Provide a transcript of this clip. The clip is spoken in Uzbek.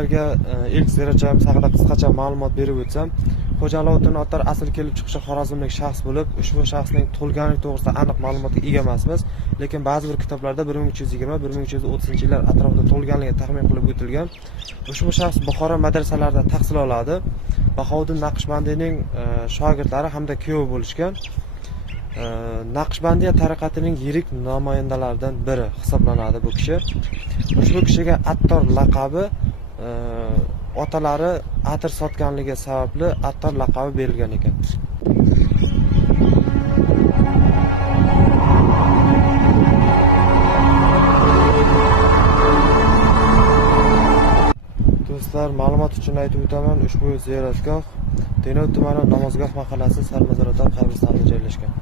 sizlarga ilk ziyoratjoyimiz haqida qisqacha ma'lumot berib o'tsam, Xo'ja Alovuddin Ottar asl kelib chiqishi Xorazmlik shaxs bo'lib, ushbu shaxsning tug'ilganligi to'g'risida aniq ma'lumotga ega emasmiz, lekin ba'zi bir kitoblarda 1320-1330-yillar atrofida tug'ilganligi taxmin qilib o'tilgan. Ushbu shaxs Buxoro madrasalarida tahsil oladi. Bahovuddin Naqshbandiyning shogirdlari hamda kuyovi bo'lishgan. Naqshbandiya tariqatining yirik namoyandalaridan biri hisoblanadi bu kishi. Ushbu kishiga Attor laqabi otalari atir sotganligi sababli Attor laqabi berilgan ekan. Do'stlar, ma'lumot uchun aytib o'taman, ushbu ziyoratgoh Denov tumani Namozgoh mahallasi Sarmazoratan qabristonida joylashgan.